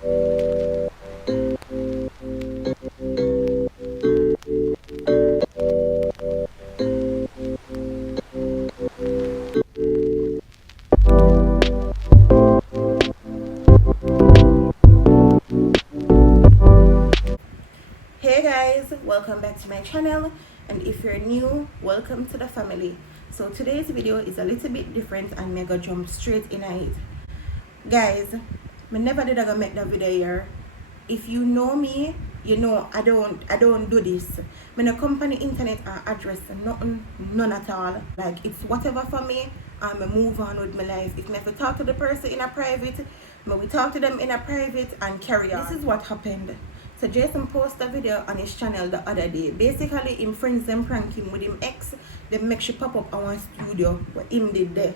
Hey guys, welcome back to my channel, and if you're new, welcome to the family. So today's video is a little bit different and me go jump straight in it. Guys, me never did ever make the video here. If you know me, you know I don't do this. Me no company internet or address, nothing, none at all. Like, it's whatever for me and me move on with my life. If me have to talk to the person in a private, me we talk to them in a private and carry on. This is what happened. So Jason posted a video on his channel the other day. Basically, him friends them prank him with him ex. They make she pop up on one studio what him did there.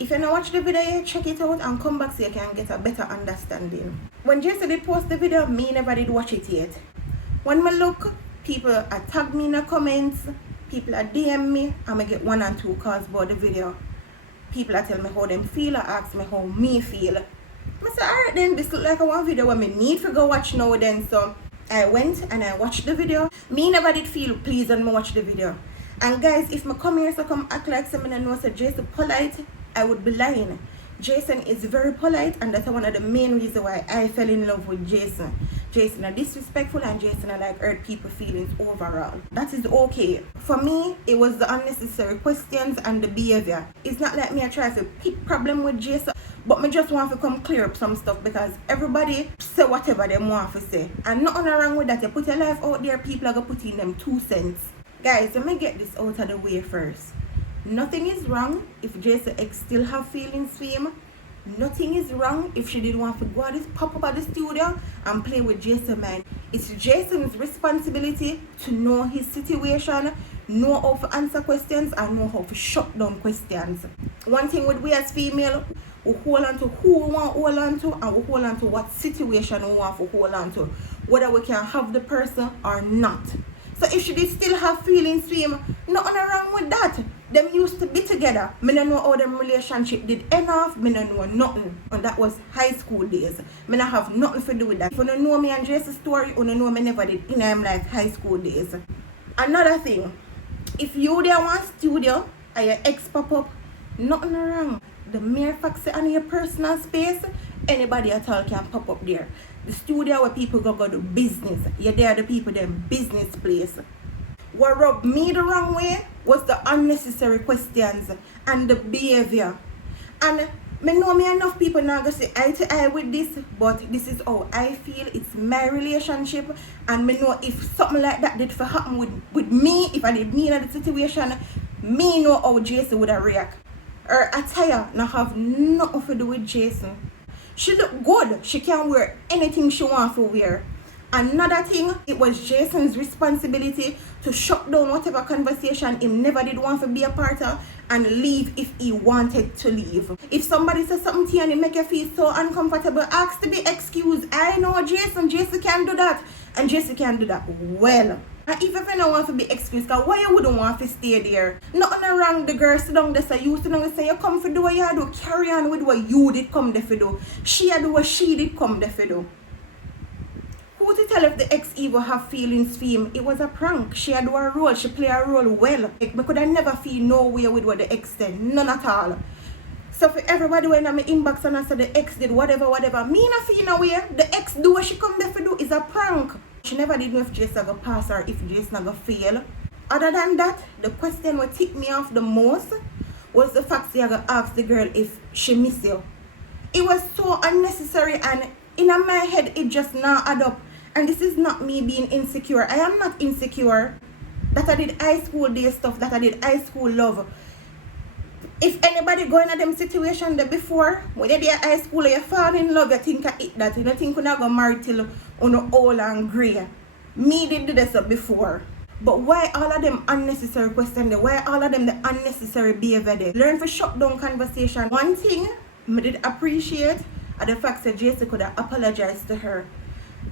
If you not watch the video yet, check it out and come back so you can get a better understanding. When Jason did post the video, me never did watch it yet. When me look, people are tag me in the comments, people are DM me, and I get 1 and 2 calls about the video. People are tell me how them feel or ask me how me feel. I said, alright then, this look like a one video where me need to go watch now then. So I went and I watched the video. Me never did feel pleased when I watch the video. And guys, if me come here so come act like someone I know so Jason polite, I would be lying. Jason is very polite, and that's one of the main reasons why I fell in love with Jason. Jason are disrespectful and Jason are like hurt people's feelings overall. That is okay. For me, it was the unnecessary questions and the behavior. It's not like me I try to pick problem with Jason, but me just want to come clear up some stuff because everybody say whatever they want to say. And nothing wrong with that. You put your life out there, people are going to put in them 2 cents. Guys, let me get this out of the way first. Nothing is wrong if Jason ex still have feelings for him. Nothing is wrong if she did want to go at this pop up at the studio and play with Jason, man. It's Jason's responsibility to know his situation, know how to answer questions, and know how to shut down questions. One thing with we as female, we hold on to who we want to hold on to, and we hold on to what situation we want to hold on to, whether we can have the person or not. So if she did still have feelings for him, nothing wrong with that. Them used to be together. Me don't know how them relationship did end off. Me don't know nothing. And that was high school days. Me don't have nothing to do with that. If you don't know me and Jason's story, you don't know me never did in them like high school days. Another thing, if you there want studio and your ex pop up, nothing wrong. The mere fact say on your personal space, anybody at all can pop up there. The studio where people go do business. You're there the people them business place. What rubbed me the wrong way was the unnecessary questions and the behavior. And me know me enough people now go say eye to eye with this, but this is how I feel. It's my relationship, and me know if something like that did for happen with me, if I did me in the situation, me know how Jason would have react. Her attire not have nothing to do with Jason. She look good. She can wear anything she wants to wear. Another thing, it was Jason's responsibility to shut down whatever conversation he never did want to be a part of and leave if he wanted to leave. If somebody says something to you and it make you feel so uncomfortable, ask to be excused. I know Jason can do that, and Jason can do that well. And if you don't want to be excused, why you wouldn't want to stay there? Nothing wrong, the girl sit down there say you sit down there say you come for do what you do, carry on with what you did come there for do. She do what she did come there for do. Who to tell if the ex even have feelings for him? It was a prank. She had do her role, she play her role well. Like, me could have never feel no way with what the ex did, none at all. So for everybody when I'm in my inbox and I say the ex did whatever, me not feel no way. The ex do what she come there for do is a prank. She never did know if Jason gonna pass or if Jason gonna fail. Other than that, the question what tipped me off the most was the fact that you gonna ask the girl if she miss you. It was so unnecessary, and in my head it just not add up. And this is not me being insecure. I am not insecure that I did high school day stuff, that I did high school love. If anybody going at them situation there before, when you're at high school, you fall in love, you think I eat that. You don't think you're not going to marry till you're old and grey. Me did do this before. But why all of them unnecessary questions there? Why all of them the unnecessary behavior there? Learn to shut down conversation. One thing I did appreciate are the fact that Jason could have apologized to her.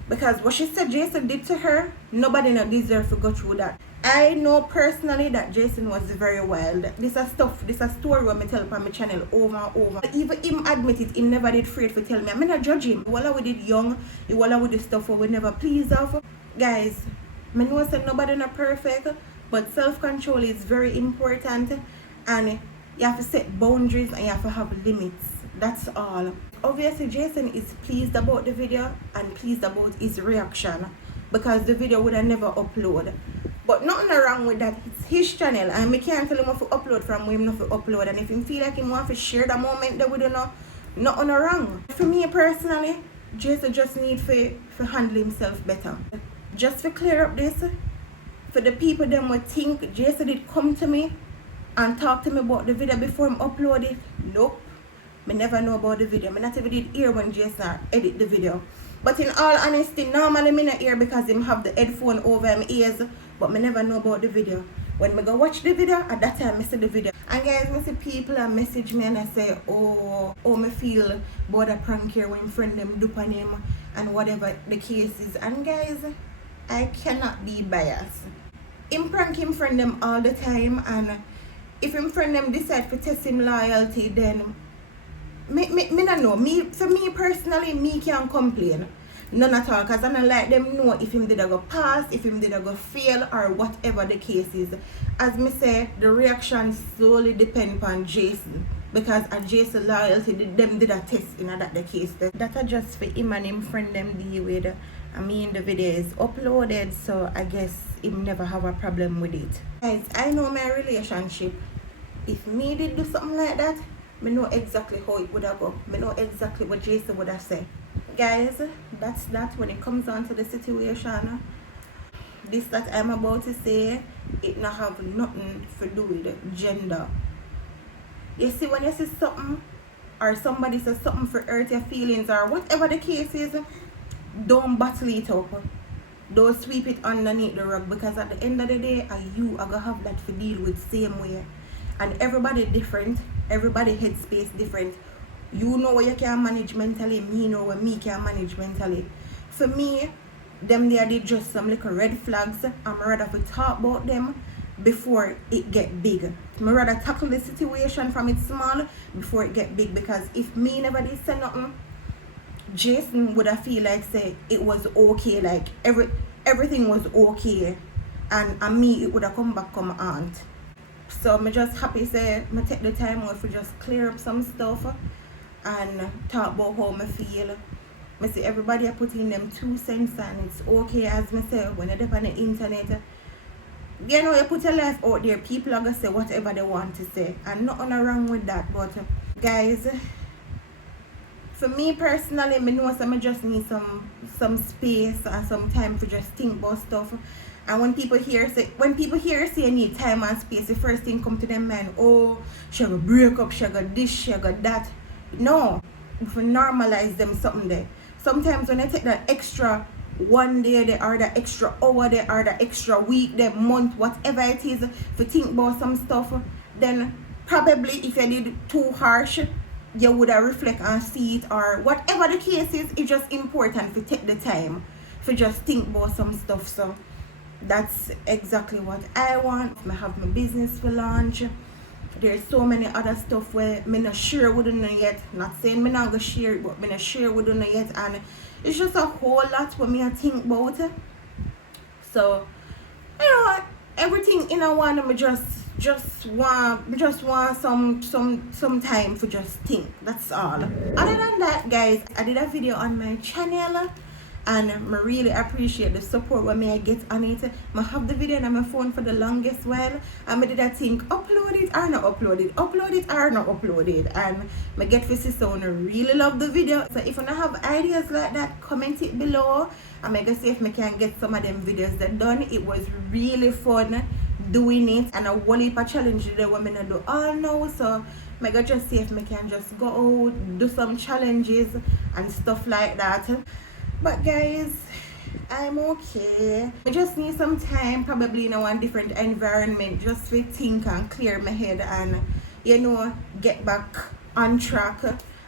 Because what she said Jason did to her, nobody not deserve to go through that. I know personally that Jason was very wild. This a story when me tell on my channel over and over. Even him admit it, he never did afraid to tell me. I'm not judge him. While we did young, while we did stuff we never please of. Guys, I know that nobody not perfect, but self-control is very important, and you have to set boundaries and you have to have limits. That's all. Obviously Jason is pleased about the video and pleased about his reaction, because the video would have never upload. But nothing wrong with that. It's his channel and me can't tell him what to upload from where him not to upload. And if him feel like him want to share the moment that we don't know, nothing wrong. For me personally, Jason just need to handle himself better. Just to clear up this, for the people them would think Jason did come to me and talk to me about the video before him upload it. Nope. Me never know about the video. Me not even did hear when Jason edit the video. But in all honesty, normally me not hear because him have the headphone over him ears. But me never know about the video. When me go watch the video, at that time me see the video. And guys, me see people and message me and I say, oh me feel about a prank here when friend them dupe on him and whatever the case is. And guys, I cannot be biased. Him prank him friend them all the time, and if him friend them decide to test him loyalty, then me not know. For me personally, me can't complain. None at all, because I don't like them know if him did a go pass, if him did a go fail, or whatever the case is. As me say, the reaction solely depend upon Jason, because at Jason loyalty, them did a test in that the case. That are just for him and him friend them deal with. I mean, the video is uploaded, so I guess him never have a problem with it. Guys, I know my relationship. If me did do something like that, I know exactly how it would have gone. I know exactly what Jason would have said. Guys, that's that when it comes down to the situation. This that I'm about to say, it not have nothing to do with gender. You see, when you see something or somebody says something for hurt your feelings or whatever the case is, don't bottle it up. Don't sweep it underneath the rug, because at the end of the day, you are gonna have that to deal with same way. And everybody different, everybody headspace different. You know what you can manage mentally, me know what me can manage mentally. For me, them they did just some little red flags. I'm rather to talk about them before it get big. I'm rather tackle the situation from it small before it get big, because if me never did say nothing, Jason would have feel like say it was okay, like everything was okay, and me it would have come back come aunt. So I'm just happy say I take the time out to just clear up some stuff and talk about how I feel. I see everybody are putting them 2 cents, and it's okay. As I say, when you're on the internet, you know, you put your life out there, people are going to say whatever they want to say, and nothing wrong with that. But guys, for me personally, I know I just need some space and some time to just think about stuff. And when people hear say you need time and space, the first thing come to them mind, oh, she got break up, she got this, she got that. No, if we normalize them something there. Sometimes when I take that extra 1 day there, or the extra hour there, or the extra week there, month, whatever it is, to think about some stuff, then probably if you did too harsh, you would have reflect and see it, or whatever the case is. It's just important to take the time to just think about some stuff. So that's exactly what I want. I have my business for launch. There's so many other stuff where I'm not sure we don't know yet. Not saying I'm not going to share it, but I'm not sure we don't know yet. And it's just a whole lot for me to think about. So, you know, everything in a one, I just want some time to just think. That's all. Other than that, guys, I did a video on my channel, and I really appreciate the support when I get on it. I have the video on my phone for the longest while, and I did I think upload it or not upload it, upload it or not upload it, and I get to see someone really love the video. So if you have ideas like that, comment it below. I'm gonna see if I can get some of them videos that done. It was really fun doing it, and a whole heap of challenge that women do all now. So I gonna just see if I can just go out, do some challenges and stuff like that. But guys, I'm okay. I just need some time, probably in a different environment, just to think and clear my head and, you know, get back on track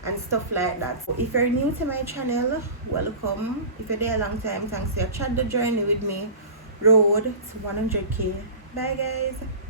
and stuff like that. So if you're new to my channel, welcome. If you're there a long time, thanks for your chat the journey with me road to 100k. Bye guys.